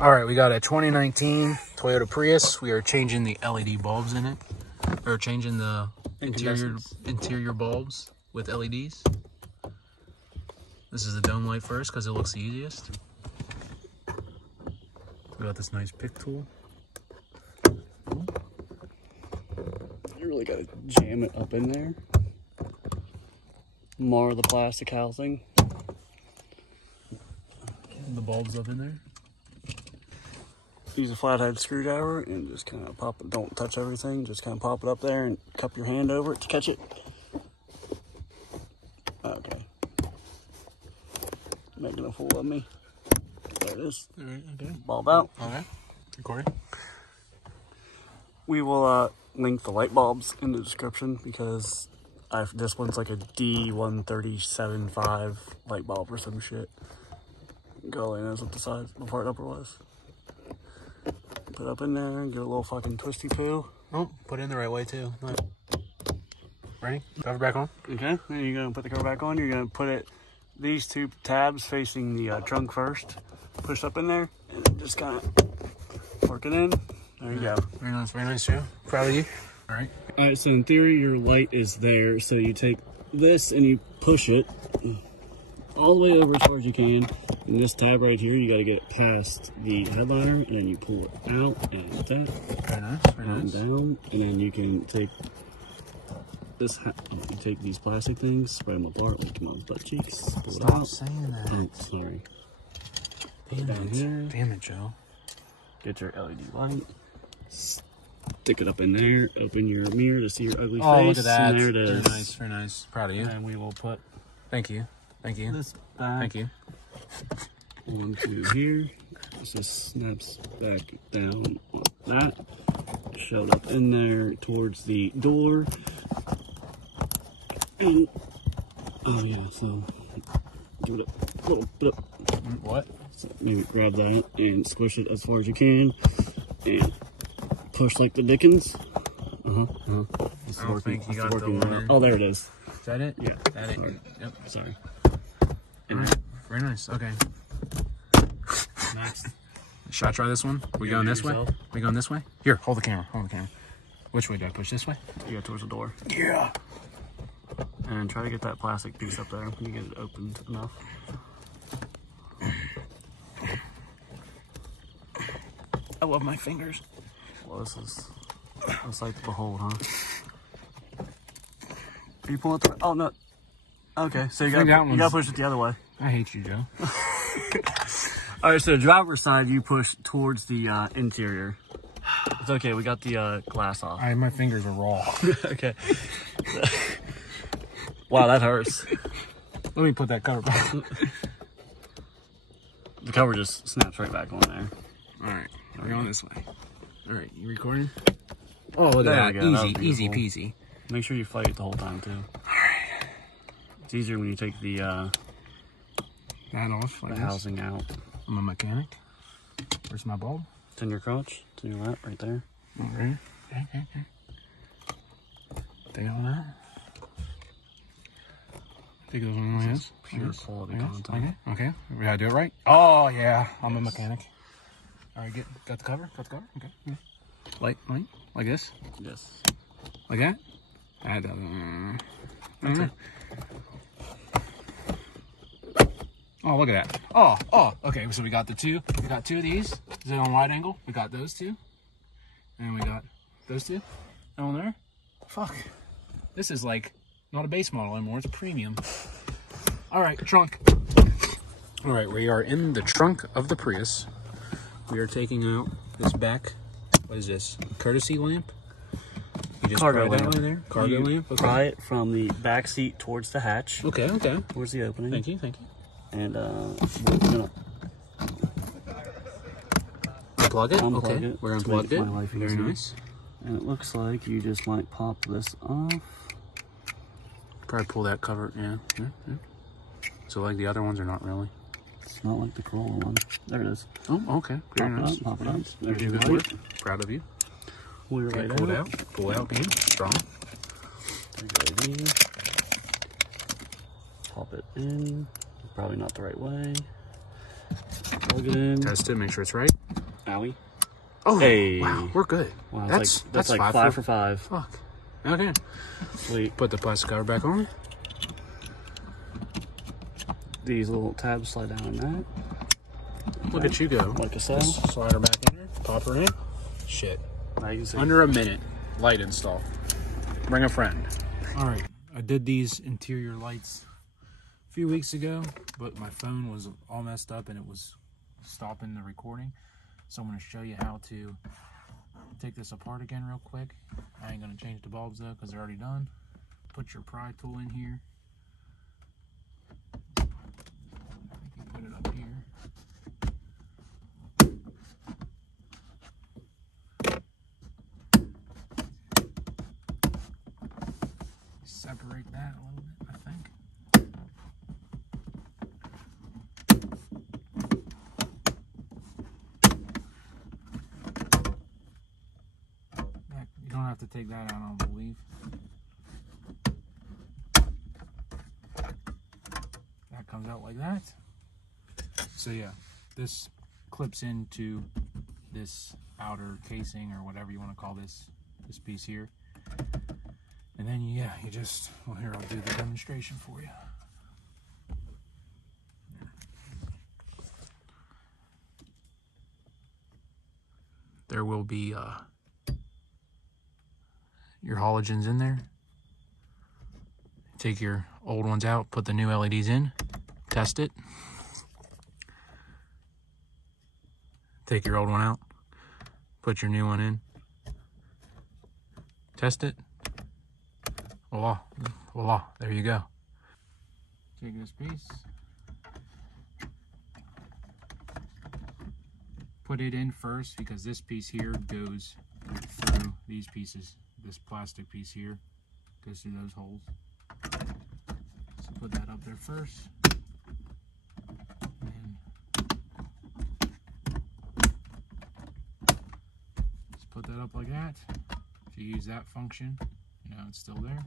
All right, we got a 2019 Toyota Prius. We are changing the LED bulbs in it, or changing the interior bulbs with LEDs. This is the dome light first because it looks the easiest. We got this nice pick tool. You really gotta jam it up in there. Mar the plastic housing. The bulbs up in there. Use a flathead screwdriver and just kind of pop it. Don't touch everything. Just kind of pop it up there and cup your hand over it to catch it. Okay. Making a fool of me. There it is. All right. Okay. Bulb out. Okay. Recording. We will link the light bulbs in the description because this one's like a D1375 light bulb or some shit. Golly knows what the size, the part number was. Put up in there and get a little fucking twisty poo. Oh, put it in the right way too. Ready? Cover back on. Okay, then you're gonna put the cover back on. You're gonna put it, these two tabs facing the trunk first. Push up in there and just kind of work it in. There you go. Very nice, Joe. Proud of you. All right. All right, so in theory, your light is there. So you take this and you push it all the way over as far as you can. And this tab right here, you got to get it past the headliner, and then you pull it out and like that. Very nice. And down, and then you can take this. You take these plastic things, spread them apart like your mom's butt cheeks. Pull it out. Saying that. Oh, sorry. Damn it, Joe. Get your LED light. Stick it up in there. Open your mirror to see your ugly face. Oh, look at that. And there it is. Very nice. Proud of you. And we will put. Thank you. This back. Thank you. Onto here. This just snaps back down like that. Shove it up in there towards the door. And, oh yeah, so give it a little bit up. What? So maybe grab that and squish it as far as you can. And push like the Dickens. It's I don't think you got the one. Oh, there it is. Is that it? Yeah. That it? Sorry. Yep. Sorry. All right. Very nice. Okay. Next. Shall I try this one? We going this way? We going this way? Here, hold the camera. Hold the camera. Which way do I push? This way? Yeah, towards the door. Yeah. And try to get that plastic piece up there. You get it opened enough. I love my fingers. Well, this is a sight to behold, huh? Are you pulling it through? Oh, no. Okay, so you gotta push it the other way. I hate you, Joe. All right, so the driver's side, you push towards the interior. It's okay, we got the glass off. All right, my fingers are raw. Okay. Wow, that hurts. Let me put that cover back. The cover just snaps right back on there. All right, we're going this way. All right, you recording? Oh, look at that. Easy peasy. Make sure you fight it the whole time, too. Alright. It's easier when you take the housing out. I'm a mechanic. Where's my bulb? It's in your crotch. It's in your lap, right there. All right. Okay. Think of that. I think those one is pure quality content. Okay. We gotta do it right. Oh yeah, I'm a mechanic. All right, got the cover. Okay. Yeah. Light, like this. Yes. Like that. That doesn't. Okay. Oh, look at that. Oh, okay. So we got two. We got two of these. Is it on wide angle? We got those two. And we got those two. On there. Fuck. This is like not a base model anymore. It's a premium. All right, trunk. All right, we are in the trunk of the Prius. We are taking out this back. What is this? Courtesy lamp? You just Cargo lamp. There? Cargo lamp? Okay. Pry it from the back seat towards the hatch. Okay. Towards the opening. Thank you. And we're gonna unplug it. Unplug it. We're unplugged it. Very nice. And it looks like you just might pop this off. Probably pull that cover. Yeah. So like the other ones are not really. It's not like the Corolla one. There it is. Oh, okay. Very nice. Pop it up. There's your good work. Proud of you. Pull your right pull it out. Pull out, beam. Strong. Pop it in. Probably not the right way. Plug it in. Test it, make sure it's right. Owie. Oh, Hey. wow, we're good. Wow, that's like 5 for 5. Fuck. Okay. Sweet. Put the plastic cover back on. These little tabs slide down in that. Look at you go. Like I said. Just slide her back in there. Pop her in. Shit. Now you can see. Under a minute. Light install. Bring a friend. All right. I did these interior lights a few weeks ago, but my phone was all messed up and it was stopping the recording. So I'm going to show you how to take this apart again real quick. I ain't going to change the bulbs though because they're already done. Put your pry tool in here. I think you put it up here. Separate that a little bit, I think. You don't have to take that out, I don't believe. That comes out like that. So yeah, this clips into this outer casing or whatever you want to call this piece here. And then, yeah, you just, well, here, I'll do the demonstration for you. There will be your halogens in there. Take your old ones out, put the new LEDs in, test it. Take your old one out, put your new one in, test it. Voila, voila, there you go. Take this piece, put it in first because this piece here goes through these pieces. This plastic piece here goes through those holes. So put that up there first. And just put that up like that. If you use that function, you know, it's still there.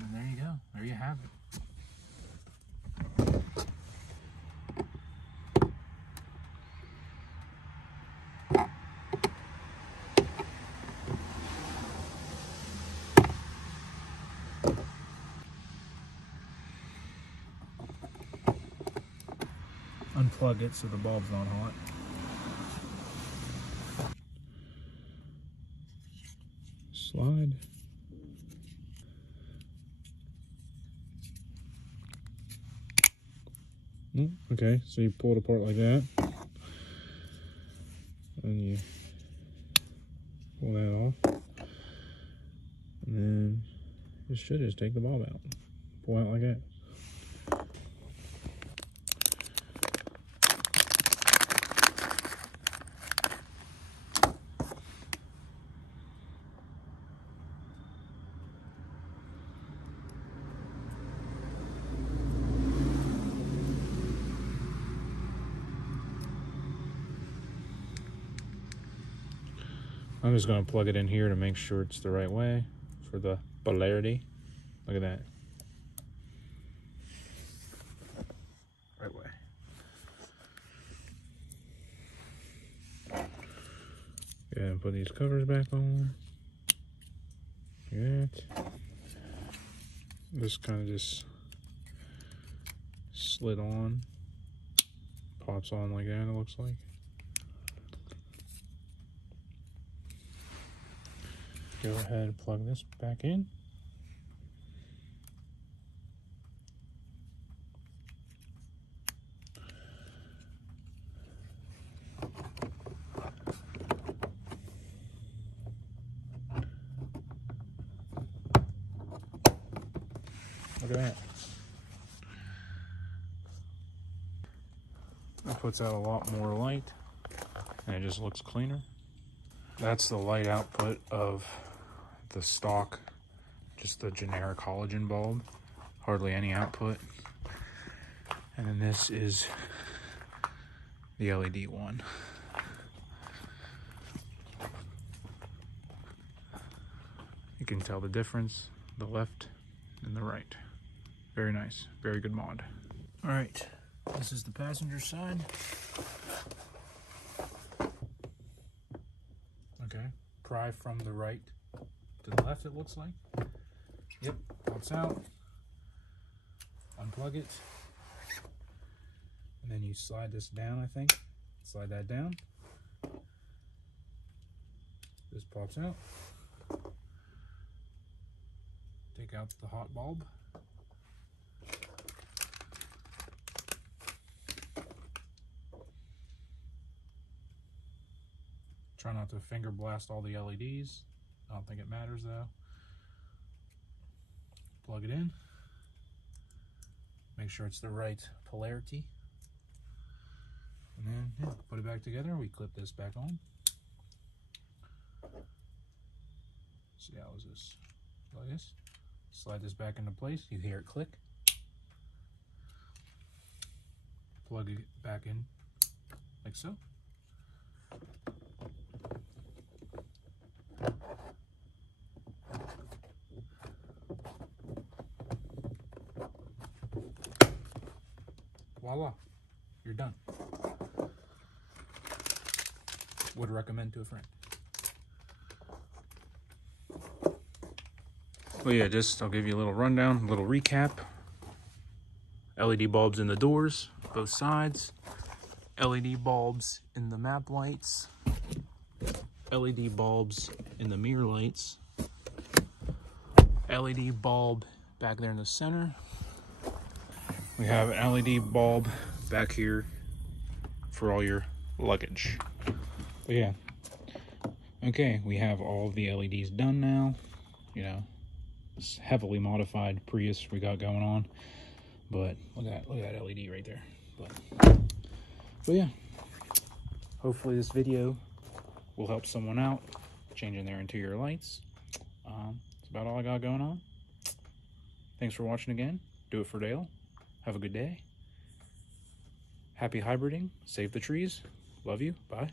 And there you go. There you have it. Unplug it so the bulb's not hot. Slide. Okay, so you pull it apart like that. And you pull that off. And then you should just take the bulb out. Pull out like that. I'm just going to plug it in here to make sure it's the right way for the polarity. Look at that. Right way. Go ahead and put these covers back on. Like that. This kind of just slid on. Pops on like that, it looks like. Go ahead and plug this back in. Look at that. That puts out a lot more light and it just looks cleaner. That's the light output of the stock, just the generic halogen bulb, hardly any output. And then this is the LED one. You can tell the difference, the left and the right. Very nice, very good mod. All right, This is the passenger side. Okay, pry from the right to the left, it looks like. Yep, pops out. Unplug it. And then you slide this down, I think. Slide that down. This pops out. Take out the hot bulb. Try not to finger blast all the LEDs. I don't think it matters though. Plug it in. Make sure it's the right polarity. And then yeah, put it back together. We clip this back on. See, how is this? Like this. Slide this back into place. You hear it click. Plug it back in like so. Voila, you're done. Would recommend to a friend. Well, yeah, I'll give you a little rundown, a little recap. LED bulbs in the doors, both sides. LED bulbs in the map lights. LED bulbs in the mirror lights. LED bulb back there in the center. We have an LED bulb back here for all your luggage. But yeah, okay, we have all of the LEDs done now. You know, it's heavily modified Prius we got going on. But look at that LED right there. But yeah, hopefully this video will help someone out changing their interior lights. That's about all I got going on. Thanks for watching again. Do it for Dale. Have a good day. Happy hybriding. Save the trees. Love you. Bye.